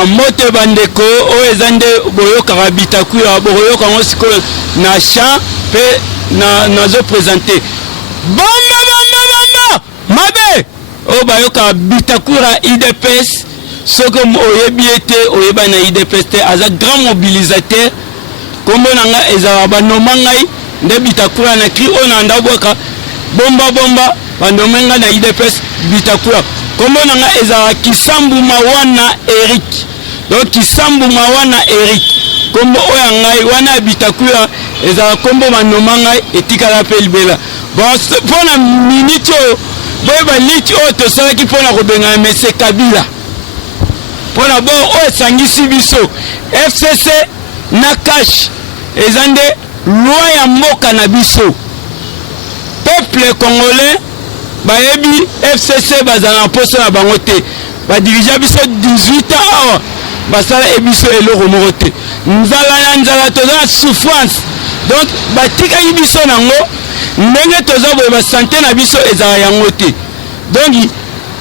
Amote bandeko o ezande boyoka Bitakwira boyoka ngosiko na champ pe nazo présenter bamba mabe o bayoka Bitakwira IDPS soko oyebi ete oyeba na IDPS te aza grand mobilisateur kombo nanga ezala banoma ngai nde Bitakwira na cri ona ndaboka bomba bandomenga na IDPS Bitakwira kombo nanga ezala Kisambu Mawana Eric. Donc Kisambu Mawana Eric kombo oya ngai wana Bitakwira ezala kombo banoma ngai etikala pe libela. Bon pona minute boyeba liti oyo tosalaki mpona kobenga Mese Kabila mpona bo oyo esangisi biso FCC na cash eza nde loi ya mboka na biso. Peuple congolais bayebi FCC bazala poso na bango te badirija biso 18 ans awa basala ebiso eloko moko te nzala toza na souffrance. Donc batikaki biso nango ndenge toza boye basante na biso ezala yango te. Donc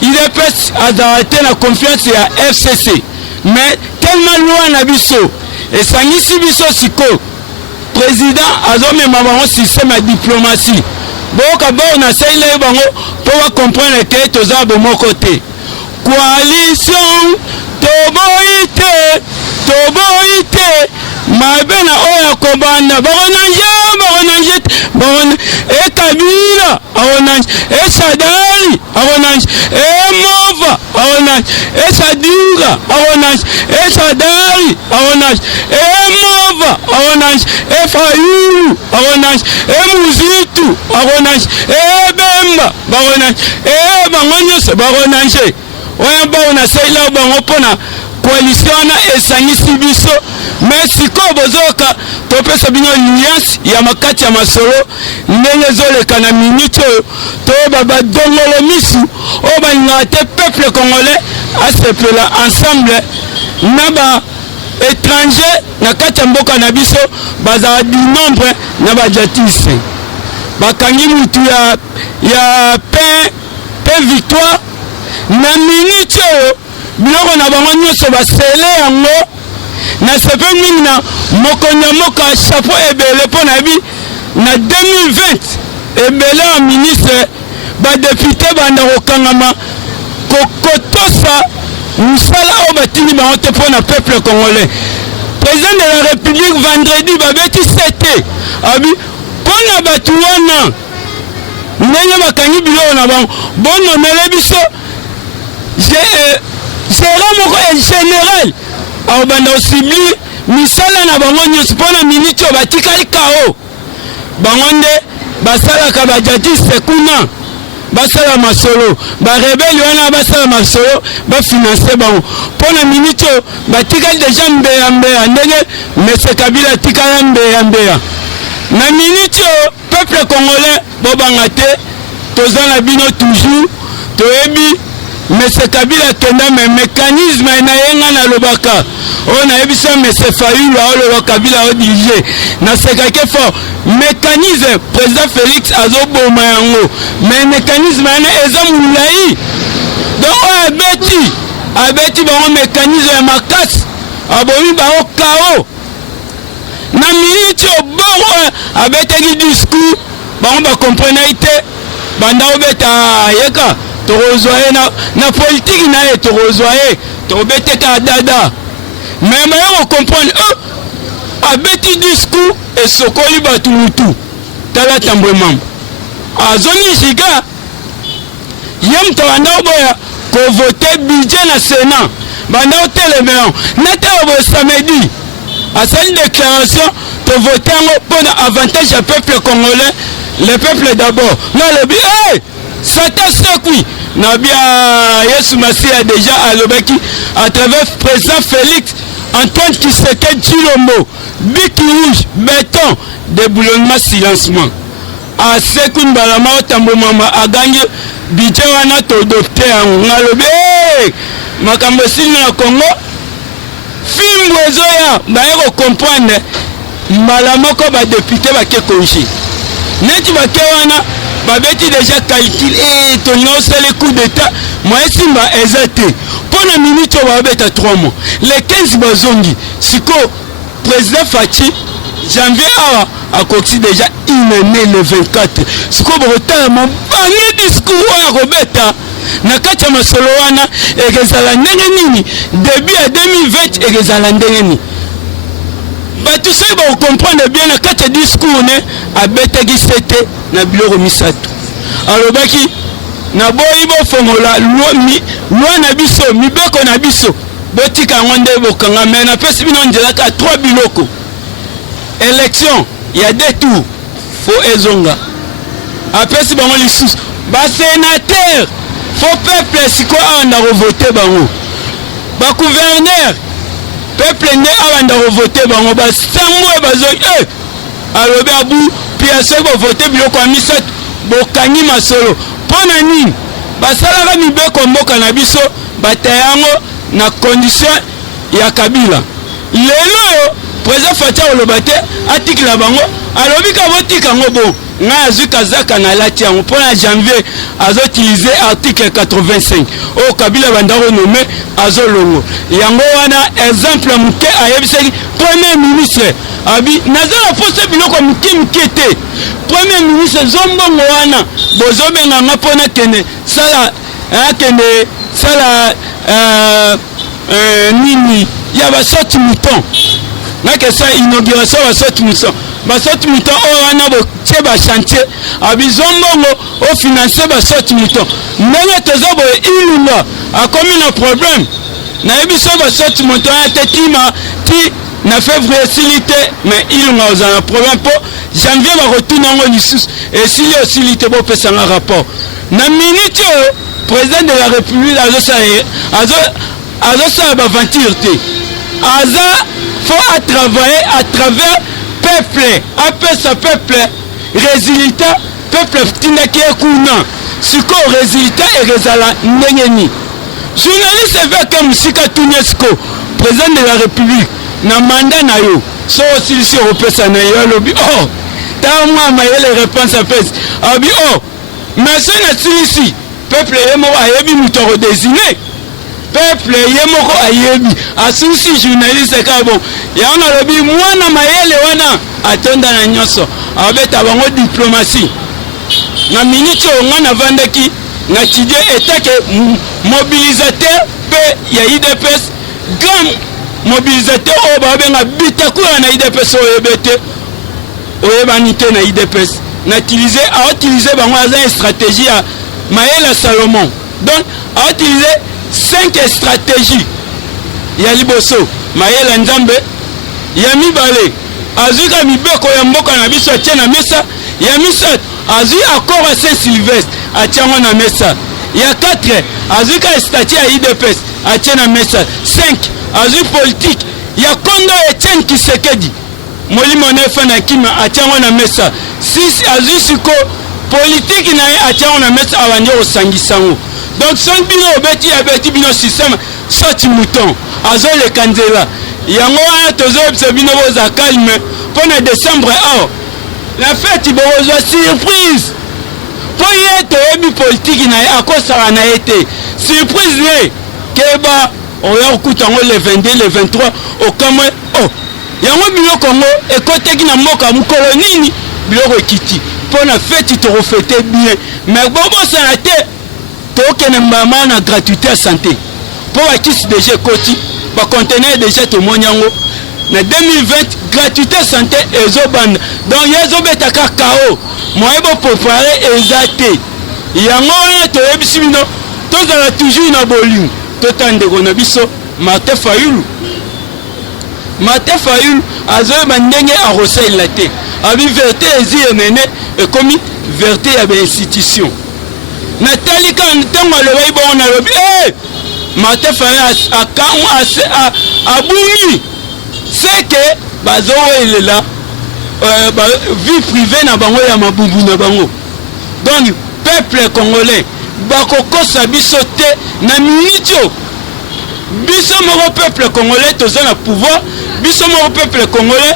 IDPS azala te na confiance ya FCC mais tellement loi na biso esangisi biso siko président azomema bango système ya diplomatie boka bo na saile bango po wa comprendre que toza bomoko te. Coalition toboite mabena oya kobanda baronanje Kabila aronanje Sadari aronanje Mova aronanje Sadinga aronanje Sadari aronanje Mova aronanje Fayulu aronanje Muzitu aronanje Bemba baronanje bangonyo baronanje oya ba na saila bango pona coalition na esangisi biso mais siko bozoka topesa bino alliance ya makati ya masolo ndenge zoleka na minute to baba dongolo misu o ba te peuple congolais asepela ensemble na ba étranger na kati ya mboka na biso baza du nombre na ba jatise bakangi mutu ya pain victoire na minute biloko na bango nyonso basele yango na sepe mingi na mokonzi moka chapeau ebele mpo na bi na 2020 ebele ya ministre badepute banda kokangama kokotosa mosala oyo batindi bango te mpo na peuple congolais. Président de la République vendredi babeti sete abi mpo na bato wana ndenge bakangi biloko na bango bonomele biso gérant moko général au banda osibli misala na bango nyonso mpona miniti oyo batikali kao bango nde basalaka bajatiste kuna basala masolo barebeli wana basala masolo bafinanse bango mpona miniti oyo batikali deja mbeya ndenge Mese Kabila atikala mbeya na miniti oyo peuple congolais bobanga te toza na bino toujours toyebi Mese Kabila kenda me mécanisme na yenga na lobaka o na ebisa Mese Fayulu o Kabila o dirige na sekake fort mécanisme président Félix azoboma yango mais mécanisme na eza mulai donc abeti bango mécanisme ya makasi abomi bango kao na minute obongo abetaki discours bango bakomprene te banda obeta yeka torozwaye na politique na ye torozwaye tobeteka dada mais mayo comprendre abeti discours esokoli batu mutu tala tambwemam azoni jiga yem to banda oboya ko voter budget na Sénat banda otelemeon na tabo samedi asali déclaration to voter ngo pour avantage à peuple congolais le peuple d'abord na le bi Satan sekui Nabia Yesu Massi a déjà alobaki à travers président Félix Antoine Tshisekedi Tshilombo biki rouge béton déboulonnement silencement à sekui mbalama otambo mama agangi budget wana to adopté ngalobe makambo sini na Congo film ezoya baye ko comprendre mbalama ko ba député ba ke konji neti ba ke wana babeti déjà calcul et ton les coups d'état moi simba ezate pour Pendant minute on va mettre 3 mois. Les 15 bazongi, siko président Fachi janvier a coxi déjà une année le 24. Siko retard mon banni discours à Roberta. Nakati masolo wana ekezala ndenge nini début à 2020 ekezala ndenge nini. Ba tout ça va comprendre bien nakati discours ne abetaki sete na biloko misato. Alobaki na boyi bo fongola loi na biso mibeko na biso botika ngonde bokanga mais na pesi bino ndela ka 3 biloko. Élection, il y a 2 tours. Faut ezonga. Après si bango lisusu ba sénateur faut peuple siko awanda voter bango. Ba gouverneur peuple ne awanda voter bango ba samwe bazo alobi abu piaso bo voter biloko ya misato bokangi masolo. Pona nini basalaka mibeko mboka na biso batayango na condition ya Kabila. Lelo président Fatia olobate article la bango alobi ka botika ngobo nga azu kazaka na lati yango pona janvier azo utiliser article 85 o Kabila bandaro nommé azo longo yango wana exemple muke ayebisaki premier ministre abi nazala poste biloko muke te premier ministre zombongo wana bozobenga nga pona kene sala kene sala nini ya basoti mouton nake sa inauguration basoti mouton o wana bo tie ba chantier abizombongo o financer basoti mouton ndenge tozo bo ilunga akomi na problème na ebiso basoti mouton atetima ti na février silité mais ilunga ozana problème po janvier ba retourner ngo lisusu et s'il est silité bo pesa un rapport na minute président de la république azo sa ba venture te aza faut travailler à travers peuple après ce peuple résultat peuple tindaki ekuna siko résultat ezala ndengeni journaliste veut musika tunesco président de la république na mandat na yo so silisi opesa na yo lobi oh tamwa mayele réponse à pèse abi oh mais ça na silisi peuple yemo ayebi mutoro désigné peuple yemoko ayebi asusi journaliste ka bon ya ona lobi mwana mayele wana atonda na nyoso abeta bango diplomatie na minute ngana vandaki na tidie etake mobilisateur pe ya IDPS grand mobilisateur o ba benga bitaku na IDPS oyebete oyebanite na IDPS na utiliser bango za stratégie ya Mayele Salomon donc a utiliser 5 stratégies ya liboso Mayele Nzambe ya mibale azuka mibeko ya mboka na biso atia na mesa ya misat azu accord à Saint-Sylvestre atia na mesa ya 4 azuka statut ya IDPS atia na mesa 5 azu politique ya Kondo Etienne Kisekedi molimo nefa na kima atia na mesa 6 azu siko politique na atia na mesa awanje osangisango. Donc son bino obeti bino système sorti mouton azo le kanzela yango wana tozo bino boza calme pour décembre la fête bozo surprise pour yete ebi politique na akosa na été surprise ne keba oya okutango le 22 le 23 au kamwe yango bino Congo ekoteki na mboka mukolo nini biloko ekiti pour na fête to refêter bien mais bobo ça te tokene mama na gratuité à santé pour akisi déjà koti ba conteneur déjà to monyango na 2020 gratuité santé ezobanda donc yezo betaka kao moyebo préparer ezate yango na to yebisi bino tozala toujours na bolingo totande kona biso Martin Fayulu azo bandenge a rosel la te abi vérité eziyemene et comme vérité ya ba institution Nathalie quand ntango alobi bon na lobi Martin Fayulu abungi c'est que bazo elela vie privée na bango ya mabumbu na bango donc peuple congolais bakokosa biso te na minitio biso moko peuple congolais toza na pouvoir biso moko peuple congolais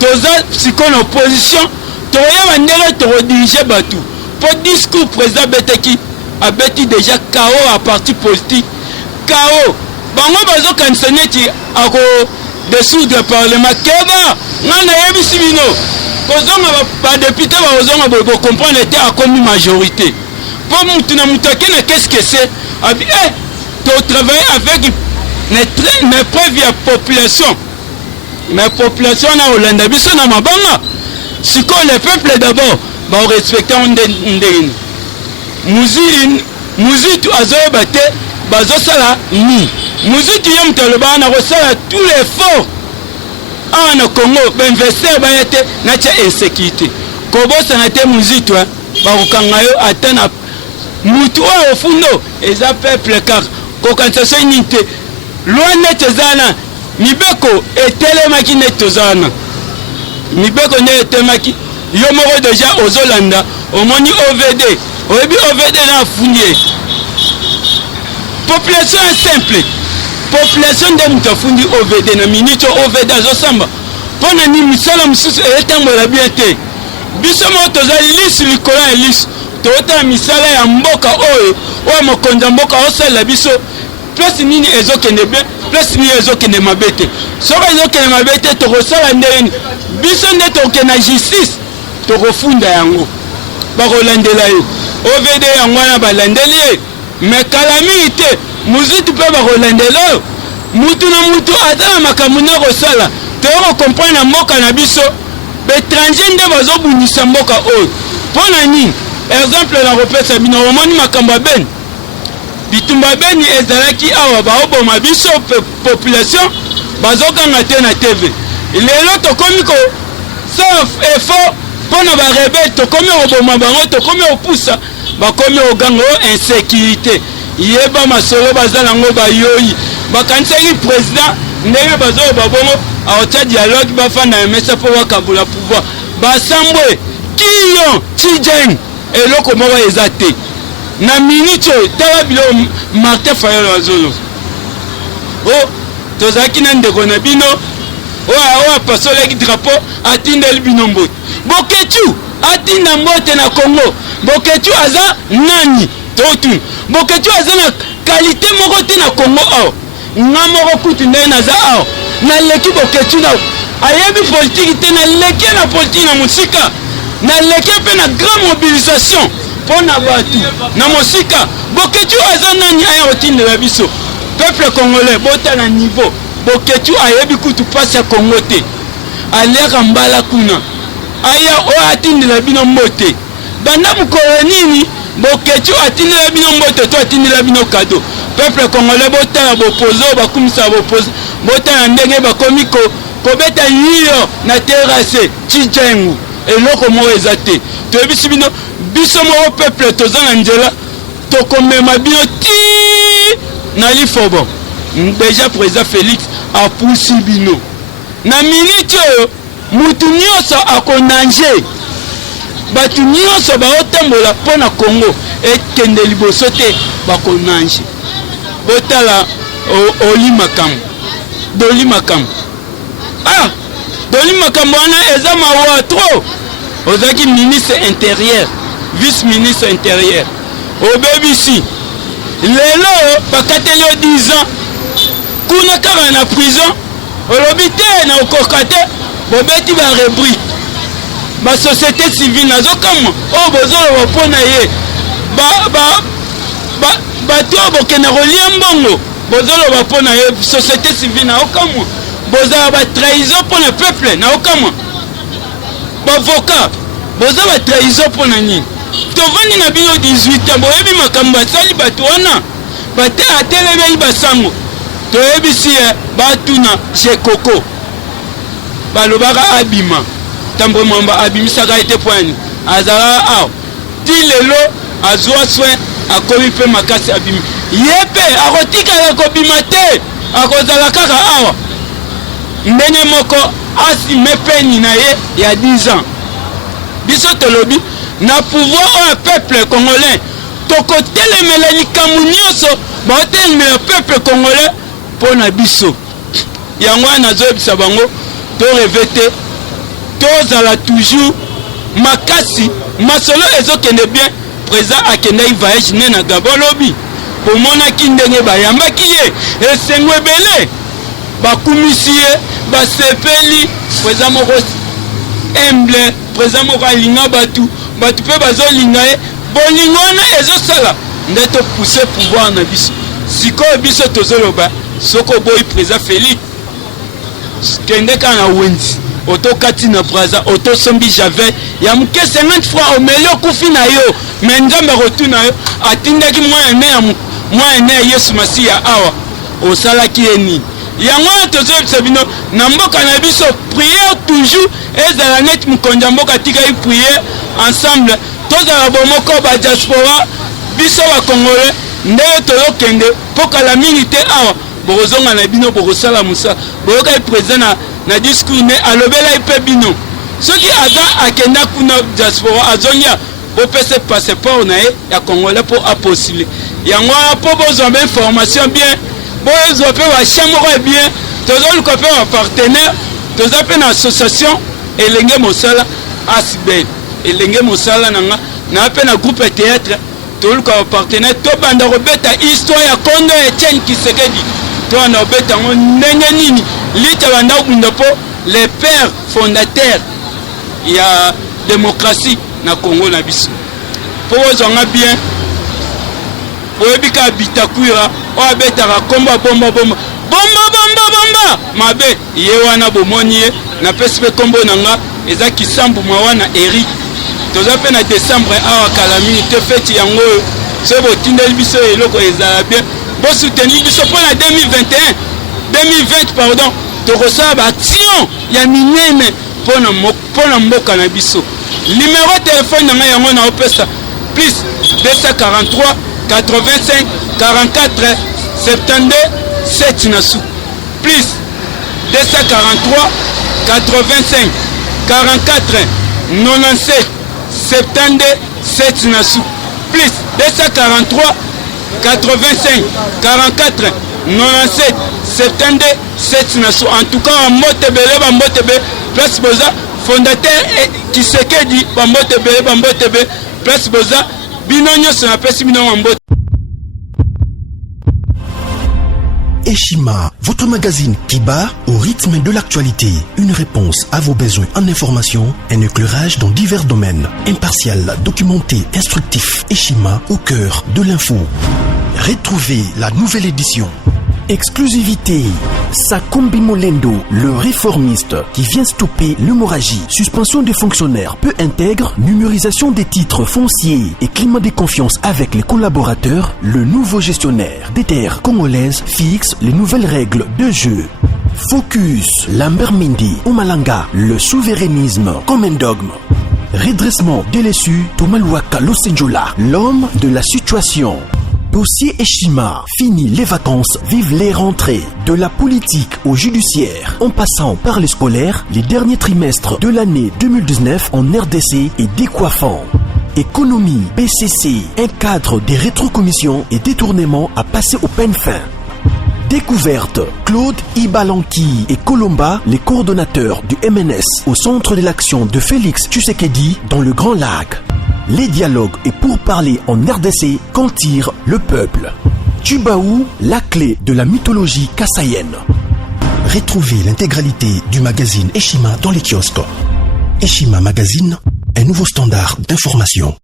toza siko na opposition toyeba ndenge torodiriger batu pour discours président Beteki abeti déjà KO à parti politique KO bango bazokanisa neti ako dissoudre parlement keba ngana yebisi bino kozonga badepute bazonga bocomprendre te akomi majorité po mutu na mutu akena qu'est-ce que c'est abi travailler avec ne preuve ya population mais population na Hollande biso na mabanga siko le peuple d'abord ba respecter ndeni muzitu azoyeba te bazosala ni muzitu ye mutu aloba na kosala tout l'effort awa na Congo bainvestir baya te na tia insécurité kobosana te muzitu bakokanga yo ata na mutu oyo ofundo eza peuple kaka kokanisa so nini te loin neti eza na mibeko etelemaki neti toza na mibeko nde etelemaki yo moko deja ozolanda omoni OVD oyebi OVD na afundi ye population simple population nde mutu afundi OVD na minute OVD azosamba mpona ni misala mosusu eyetambola bien te biso moko toza lisu likolo ya lisu tootala misala ya mboka oyo mokonzi ya mboka osalela biso place nini ezokende bien place nini ezokende mabe te soki ezokende mabe te tokosala ndeni biso nde tokende na justice tokofunda yango bakolandela yo OVD yango wana balandeli ye me kala mingi te muzitu mpe bakolandela yo mutu na mutu aza na makambo nde kosala tokokomprendre na mboka na biso baétranger nde bazobundisa mboka oyo mpo na nini exemple na kopesa bino omoni makambo ya beni bitumba beni ezalaki awa baoboma biso population bazokanga te na TV lelo tokomi ko sans effort mpona barebele tokomi koboma bango tokomi kopusa bakomi koganga o insécurité yeba masolo baza nango bayoyi bakanisaki président ndenge bazoyoba bongo aotia dialogue bafanda emesa mpo bakabula pouvoir basambwe kiyo chijeng eloko moko eza te na minute oyo tala bilo Martin Fayolo azolo tozalaki na ndeko na bino oyo apasolaki drapeau atindeli bino mbote Boketu atinda mbote na Congo Boketu aza nani totun Boketu aza na qualité moko te na Congo awo nga moko kutu nde naza awo na leki Boketu na ayebi politique te na leki na politique na musika na leki pe na grande mobilisation pona batu na musika Boketu aza nani aya otindela biso peuple congolais bota na niveau Boketu ayebi kutu pasi ya Congo te aleka mbala kuna aya o atindela bino mbote banda mukolo nini Boketu atindela bino mbote to atindela bino cadeau peuple congolais bota bopozo bakumisa bopozo bota na ndenge bakomi kobeta yiyo na terrasse chijengu eloko mo ezate to ebisi bino biso mo peuple toza na nzela tokomema bino ti na lifobo déjà président Félix a poussé bino na minute oyo mutu nyonso akonanje batu nyonso baotambola mpona Congo ekende liboso te bakonanje botala oli makambo doli makambo doli makambo wana eza mawa trop ozaki ministre intérieur vice ministre intérieur obebisi lelo bakateli 10 ans kuna kaka na prison olobi te na okoka te bobeti barebri basociété civile nazokamwa oyo bozoloba mpona ye bato oyo bokende kolia mbongo bozoloba mpona ye société civile naokamwa bozala batrahison mpona peuple naokamwa bavoka boza batrahison mpona nini tovandi na bino 18 ans boyebi makambo basali bato wana bate atelemeli basango toyebisi ye batuna chez Coco balobaka abima tambo mwamba abimisaka ete poani azala awa ti lelo azwa soin akomi mpe makasi abimi ye mpe akotikala kobima te akozala kaka awa ndenge moko asime peni na ye ya 10 ans biso tolobi na pouvoir oyo peuple congolais tokotelemela likambo nyonso baotelemela peuple congolais mpona biso yango wana nazoyebisa bango toreve te tozala toujours makasi masolo ezokende bien président akendaki voyage ne na Gabon lobi bomonaki ndenge bayambaki ye esengo ebele bakumisi ye basepeli président moko humble président moko alinga batu mpe bazolinga ye bolingo wana ezosala nde topousse pouvoir na biso sikoyo biso tozoloba soko boyi président Félix kende kaka na wenzi otokati na braza otosombi javel ya moke 50 francs omeli okufi na yo me nzambe akotuna yo atindaki mwana ya Yesu Masiya awa osalaki ye nini yango wana tozoyebisa bino na mboka na biso priere toujours ezala neti mokonzi ya mboka tikali priere ensemble tozala bomoko badiaspora biso bakongole nde tozokende mpo kala mingi te awa bokozonga na bino bokosala mosala boyokaki président na discours ne alobelaki mpe bino soki aza akenda kuna diaspora azongia bopesa passeport na ye ya congolais mpo apostule yango wana mpo bozwa mpe information bien bozwa mpe bachia moko e bien tozoluka mpe bapartenaire toza mpe na association elenge mosala asibel elenge mosala nanga na mpe na groupe théâtre toluka bapartenaire tobanda kobeta histoire ya Kondo Etienne Tshisekedi tobanda kobeta yango ndenge nini lita banda kobunda mpo les pères fondateurs ya démocratie na Congo na biso mpo bozwanga bien oyebi ka Bitakwira oyo abetaka komba bomba mabe ye wana bomoni ye napesi mpe kombo na nga eza Kisambu Mwawana Eric toza mpe na décembre awa kala mingi te feti yango oyo so botindeli biso eloko ezala bien bosoutenir biso mpo na 2020 pardon tokosala baaction ya minene mpo na mboka na biso numéro telefone na ngai yango na opesa plus 243 85 44 72 7 na su plus 243 85 44 97 72 7 na su plus 243 85 44 97 72 7 na su en tout cas bambotebele place boza fondateur Tshisekedi bambotebele place boza bino nyonso napesi bino bambote. Eshima, votre magazine qui bat au rythme de l'actualité. Une réponse à vos besoins en information, un éclairage dans divers domaines. Impartial, documenté, instructif. Eshima au cœur de l'info. Retrouvez la nouvelle édition. Exclusivité. Sakombi Molendo, le réformiste qui vient stopper l'hémorragie, suspension des fonctionnaires peu intègre, numérisation des titres fonciers et climat de confiance avec les collaborateurs, le nouveau gestionnaire des terres congolaises fixe les nouvelles règles de jeu. Focus, Lambert Mindi, Omalanga, le souverainisme comme un dogme. Redressement délaissé, Tomaluaka Losenjola, l'homme de la situation. Dossier Eshima, fini les vacances, vive les rentrées. De la politique au judiciaire, en passant par les scolaires, les derniers trimestres de l'année 2019 en RDC est décoiffant. Économie, BCC, un cadre des rétrocommissions et détournements à passer au peine fin. Découverte, Claude Ibalanki et Colomba, les coordonnateurs du MNS au centre de l'action de Félix Tshisekedi dans le Grand Lac. Les dialogues et pourparlers en RDC qu'en tire le peuple. Tubaou, la clé de la mythologie kassaïenne. Retrouvez l'intégralité du magazine Eshima dans les kiosques. Eshima Magazine, un nouveau standard d'information.